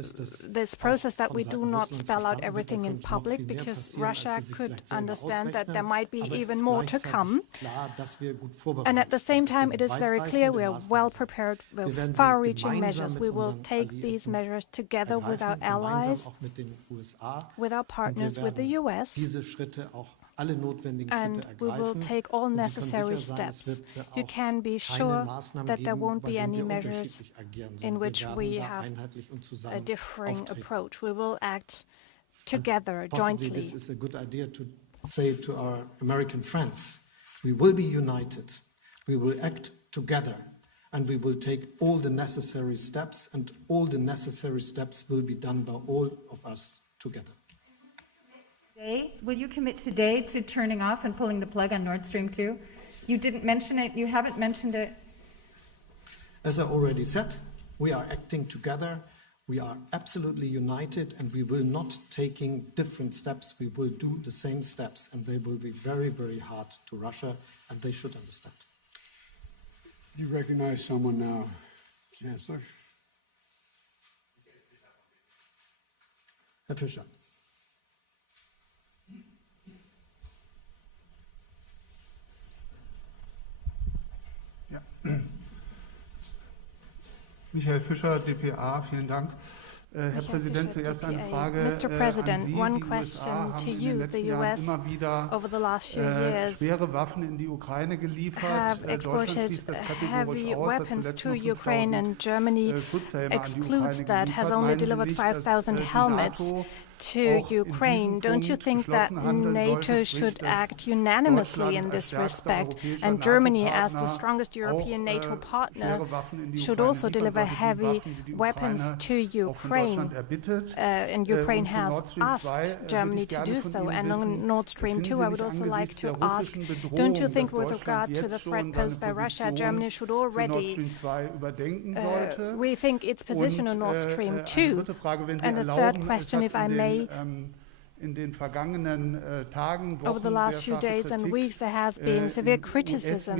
this process that we do not spell out everything in public, because Russia could understand that there might be even more to come. And at the same time, it is very clear we are well prepared with far-reaching measures. We will take these measures together with our allies, with our partners, with the US, and we will take all necessary steps. You can be sure that there won't be any measures in which we have a differing approach. We will act together, jointly. This is a good idea to say to our American friends, we will be united, we will act together, and we will take all the necessary steps, and all the necessary steps will be done by all of us together. Will you commit today to turning off and pulling the plug on Nord Stream 2? You didn't mention it, you haven't mentioned it. As I already said, we are acting together, we are absolutely united, and we will not taking different steps, we will do the same steps, and they will be very, very hard to Russia, and they should understand. You recognize someone now, Chancellor? Herr Fischer. Michael Fischer, dpa, vielen Dank. Herr Präsident, zuerst eine Frage Mr. President, an Sie. one Die question USA to haben in you. den The letzten Jahren US, immer wieder over the last few years, schwere Waffen in die Ukraine geliefert. have exported heavy weapons to Ukraine, and Germany excludes that, has only delivered 5,000 helmets to Ukraine. Don't you think that NATO should act unanimously in this respect, and Germany, as the strongest European NATO partner, should also deliver heavy weapons to Ukraine? And Ukraine has asked Germany to do so. And on Nord Stream 2, I would also like to ask, don't you think with regard to the threat posed by Russia, Germany should already rethink its position on Nord Stream 2? And the third question, if I may, over the last few days and weeks, there has been severe criticism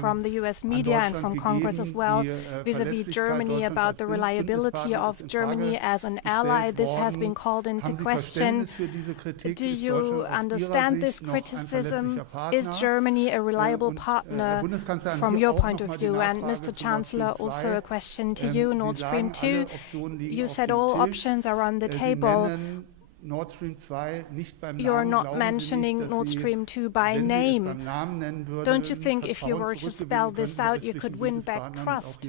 from the US media and from Congress as well vis-à-vis Germany about the reliability of Germany as an ally. This has been called into question. Do you understand this criticism? Is Germany a reliable partner from your point of view? And Mr. Chancellor, also a question to you, Nord Stream 2. You said all options are on the table. You're not mentioning Nord Stream 2 by name. Don't you think if you were to spell this out, you could win back trust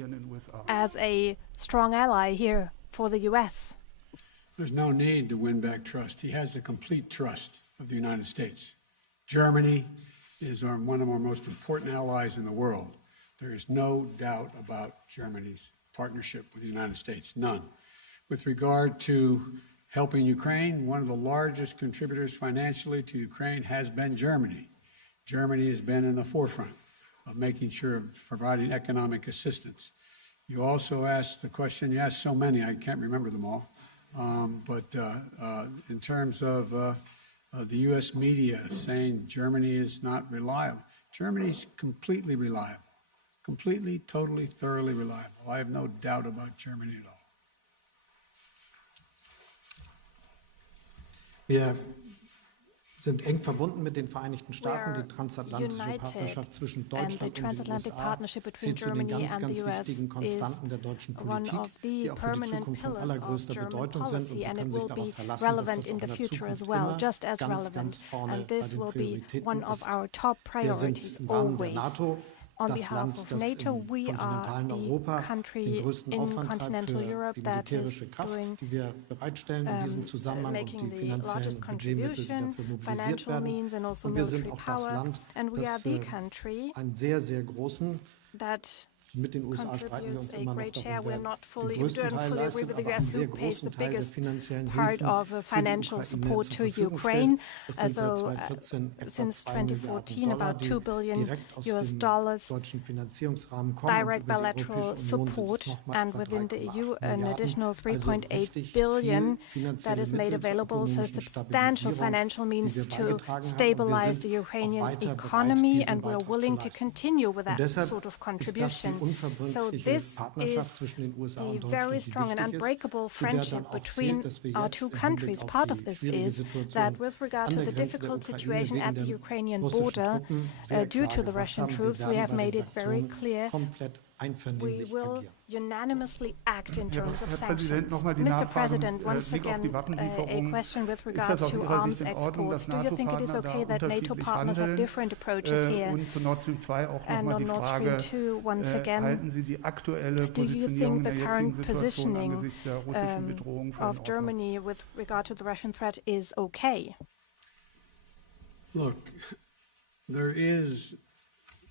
as a strong ally here for the US? There's no need to win back trust. He has the complete trust of the United States. Germany is one of our most important allies in the world. There is no doubt about Germany's partnership with the United States, none. With regard to helping Ukraine, one of the largest contributors financially to Ukraine has been Germany. Germany has been in the forefront of making sure of providing economic assistance. You also asked the question, you asked so many, I can't remember them all, but in terms of the U.S. media saying Germany is not reliable, Germany's completely reliable, completely, totally, thoroughly reliable. I have no doubt about Germany at all. Wir sind eng verbunden mit den Vereinigten Staaten. Die transatlantische Partnerschaft zwischen Deutschland und den USA zählt zu den ganz, ganz wichtigen Konstanten der deutschen Politik, die auch für die Zukunft von allergrößter Bedeutung sind. Und Sie können sich darauf verlassen, dass das auch in der Zukunft immer ganz vorne bei den Prioritäten ist. Wir sind im Rahmen der NATO das Land, das im kontinentalen Europa den größten Aufwand treibt für die militärische Kraft, die wir bereitstellen in diesem Zusammenhang und die finanziellen Budgetmittel, die dafür mobilisiert werden. Und wir sind auch das Land, das einen sehr, sehr großen, mit den USA streiten wir uns immer noch darum, wer den größten Teil leistet, aber einen sehr großen Teil der finanziellen Hilfen für die Ukraine zur Verfügung stellt. Das sind seit 2014 etwa 2 Milliarden Dollar, die direkt aus dem deutschen Finanzierungsrahmen kommen. Direct bilateral support, and within the EU an additional 3.8 billion that is made available, so substantial financial means to stabilize the Ukrainian economy, and we're willing to continue with that sort of contribution. So this is the very strong and unbreakable friendship between our two countries. Part of this is that with regard to the difficult situation at the Ukrainian border due to the Russian troops, we have made it very clear we will unanimously act in terms of sanctions. Mr. President, once again, a question with regard to arms exports. Do you think it is okay that NATO partners have different approaches here? And on Nord Stream 2, once again, do you think the current positioning of Germany with regard to the Russian threat is okay? Look, there is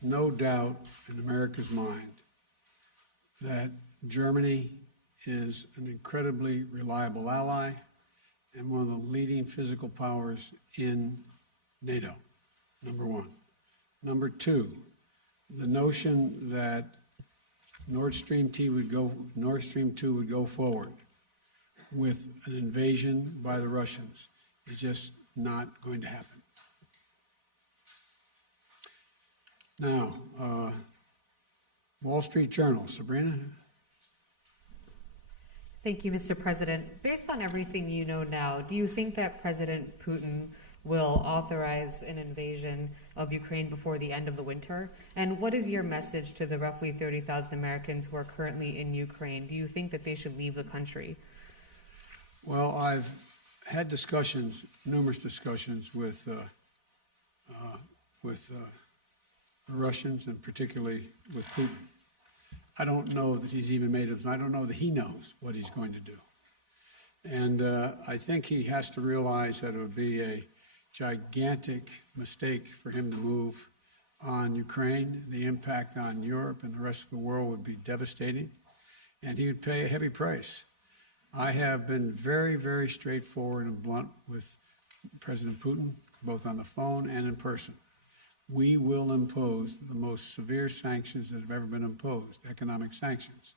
no doubt in America's mind that Germany is an incredibly reliable ally and one of the leading physical powers in NATO, number one. Number two, the notion that Nord Stream 2 would go forward with an invasion by the Russians is just not going to happen. Now, Wall Street Journal, Sabrina? Thank you, Mr. President. Based on everything you know now, do you think that President Putin will authorize an invasion of Ukraine before the end of the winter? And what is your message to the roughly 30,000 Americans who are currently in Ukraine? Do you think that they should leave the country? Well, I've had discussions, numerous discussions with the Russians, and particularly with Putin. I don't know that he's even made it. I don't know that he knows what he's going to do. And I think he has to realize that it would be a gigantic mistake for him to move on Ukraine. The impact on Europe and the rest of the world would be devastating, and he would pay a heavy price. I have been very, very straightforward and blunt with President Putin, both on the phone and in person. We will impose the most severe sanctions that have ever been imposed, economic sanctions.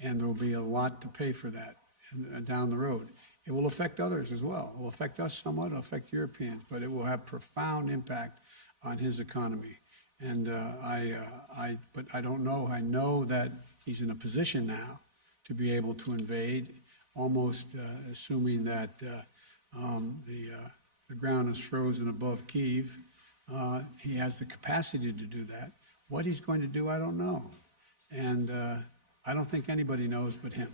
And there will be a lot to pay for that down the road. It will affect others as well. It will affect us somewhat, it will affect Europeans, but it will have profound impact on his economy. And but I don't know. I know that he's in a position now to be able to invade, almost assuming that the ground is frozen above Kyiv. He has the capacity to do that. What he's going to do, I don't know. And I don't think anybody knows but him.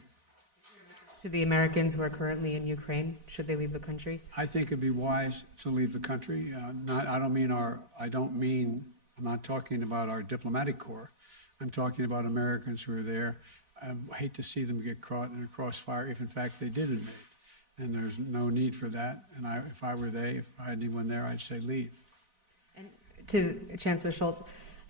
To the Americans who are currently in Ukraine, should they leave the country? I think it'd be wise to leave the country. I'm not talking about our diplomatic corps. I'm talking about Americans who are there. I hate to see them get caught in a crossfire if, in fact, they did invade. And there's no need for that. And if I had anyone there, I'd say leave. And to Chancellor Scholz,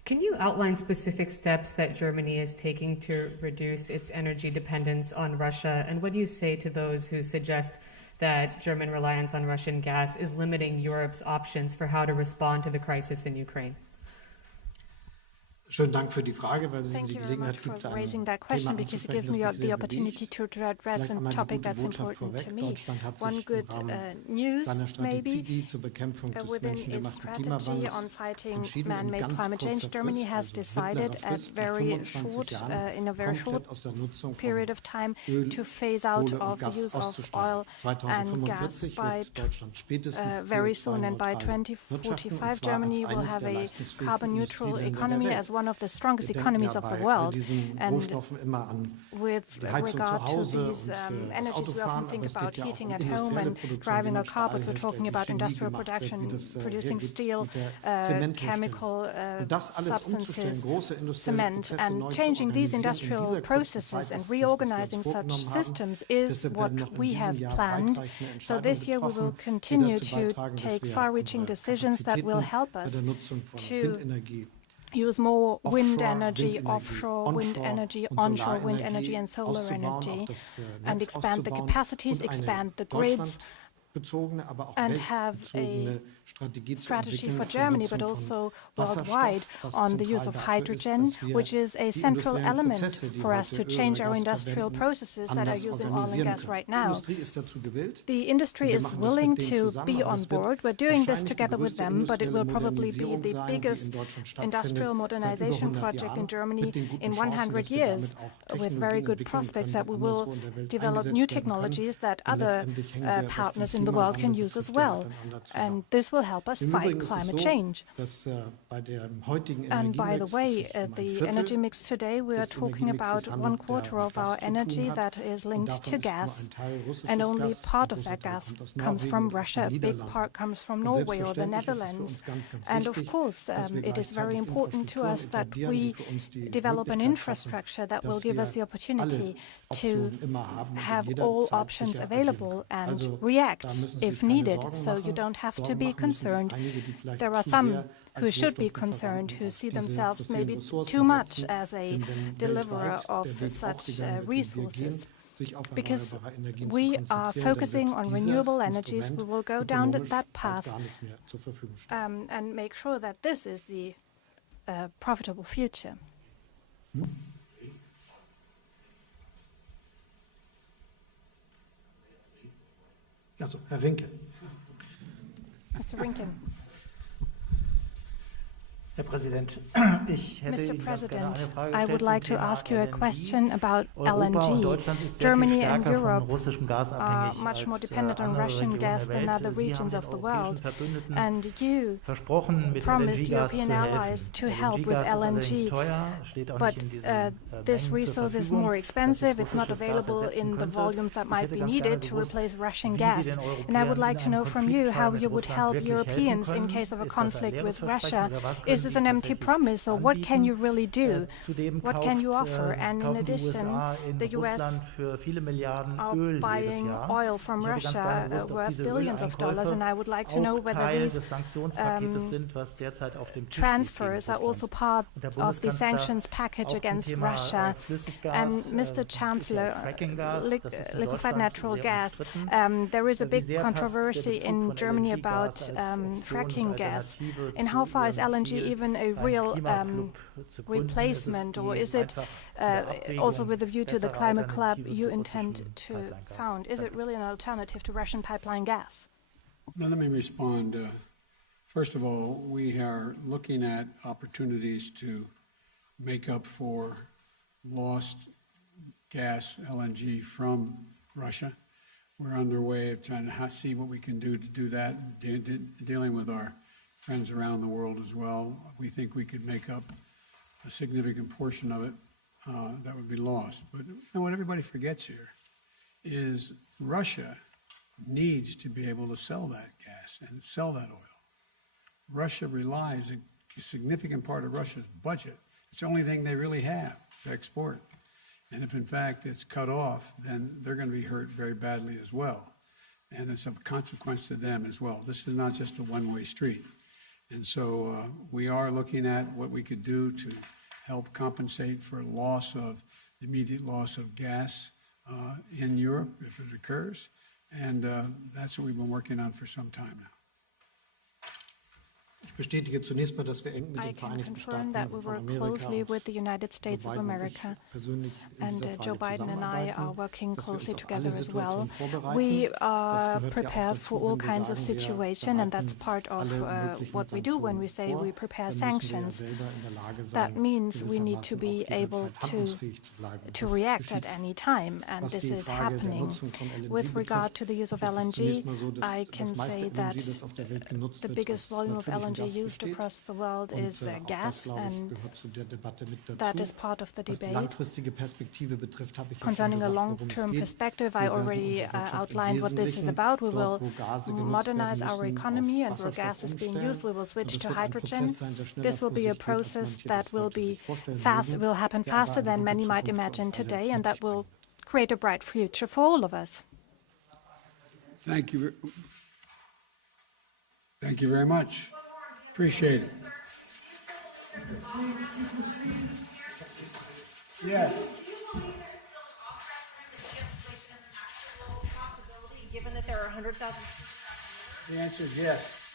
can you outline specific steps that Germany is taking to reduce its energy dependence on Russia? And what do you say to those who suggest that German reliance on Russian gas is limiting Europe's options for how to respond to the crisis in Ukraine? Schönen Dank für die Frage, weil sie mir die Thank you very Gelegenheit much for gibt, ein raising that question, Thema because it gives anzusprechen, me das mich the sehr opportunity bewegt. to address Vielleicht a einmal die topic gute that's Botschaft important to vorweg. me. Deutschland hat One sich im good Rahmen news, seiner maybe, Strategie zur Bekämpfung des within menschengemachten its strategy Klimawandels on fighting entschieden, in man-made ganz climate change, kurzer Germany Frist, has also decided mittlerer at Frist, nach very 25 short, Jahren, in a very short komplett aus der Nutzung von period of time Öl, to phase out Kohle of und the Gas use of auszusteigen. oil and gas 2045 by wird Deutschland spätestens very soon, and by CO2-neutral wirtschaften, und 2045 zwar als Germany will eines have der a leistungsfähigsten carbon-neutral Industrieländer der economy Welt. as one of the strongest Wir denken economies ja of the bei world. diesen And Rohstoffen immer an with die Heizung zu regard to Hause these und das energies, we Autofahren, often aber think es about geht ja auch heating um at home industrielle and Produktion, wie driving a man car, Stahl but we're herstellt, talking wie about Chemie industrial gemacht wird, production, wie das producing hergeht steel, mit der Zementherstellung. chemical Und das alles umzustellen, substances, große industrielle cement, Prozesse neu and zu changing these organisieren in industrial dieser kurzen processes Zeit, and das ist das, was wir reorganizing uns such vorgenommen haben. systems is Deshalb what werden noch in we diesem have Jahr planned. weitreichende So Entscheidungen this year we will getroffen, die continue dazu to beitragen, dass take wir far-reaching unsere decisions that will Kapazitäten help bei us der Nutzung von to Windenergie, use more wind Offshore energy, Windenergie, offshore wind onshore energy, und onshore wind Solarenergie energy and solar auszubauen, energy, auch das and Netz expand the auszubauen capacities, und eine expand the Deutschland grids, and have a strategy for Germany, but also worldwide, on the use of hydrogen, which is a central element for us to change our industrial processes that are using oil and gas right now. The industry is willing to be on board. We're doing this together with them, but it will probably be the biggest industrial modernization project in Germany in 100 years, with very good prospects that we will develop new technologies that other partners in the world can use as well. And this will help us fight climate change. And by the way, the energy mix today, we are talking about 1/4 of our energy that is linked to gas, and only part of that gas comes from Russia. A big part comes from Norway or the Netherlands. And of course, it is very important to us that we develop an infrastructure that will give us the opportunity to have all options available and react if needed. So you don't have to be concerned. There are some who should be concerned, who see themselves maybe too much as a deliverer of such resources. Because we are focusing on renewable energies, we will go down that path and make sure that this is the profitable future. Also, Herr Rinke. Mr. Rinken. Mr. President, I would like to ask you a question about LNG. Germany and Europe are much more dependent on Russian gas than other regions of the world, and you promised European allies to help with LNG, but this resource is more expensive, it's not available in the volumes that might be needed to replace Russian gas. And I would like to know from you how you would help Europeans in case of a conflict with Russia. Is this an empty promise, or what can you really do? What can you offer? And in addition, the US are buying oil from Russia worth billions of dollars, and I would like to know whether these transfers are also part of the sanctions package against Russia. And Mr. Chancellor, liquefied natural gas, there is a big controversy in Germany about fracking gas. And how far is LNG even a real replacement, or is it also with a view to the climate club you intend to found? Is it really an alternative to Russian pipeline gas? Now, let me respond. First of all, we are looking at opportunities to make up for lost gas, LNG, from Russia. We're underway of trying to see what we can do to do that, dealing with our friends around the world as well. We think we could make up a significant portion of it that would be lost. But what everybody forgets here is Russia needs to be able to sell that gas and sell that oil. Russia relies, a significant part of Russia's budget, it's the only thing they really have to export. And if in fact it's cut off, then they're going to be hurt very badly as well. And it's a consequence to them as well. This is not just a one-way street. And so we are looking at what we could do to help compensate for immediate loss of gas in Europe if it occurs. And that's what we've been working on for some time now. Ich bestätige zunächst mal, dass wir eng mit den Vereinigten Staaten that we work closely with the United States of America, and Joe Biden and I are working closely together as well. We are prepared for all kinds of situations, and that's part of what we do when we say we prepare sanctions. That means we need to be able to react at any time, and this is happening. With regard to the use of LNG, I can say that the biggest volume of LNG used across the world is gas, and that is part of the debate. Concerning a long-term perspective, I already outlined what this is about. We will modernize our economy, and where gas is being used, we will switch to hydrogen. This will be a process that will happen faster than many might imagine today, and that will create a bright future for all of us. Thank you. Thank you very much. Appreciate it. Yes. given that there are 100,000? The answer is yes.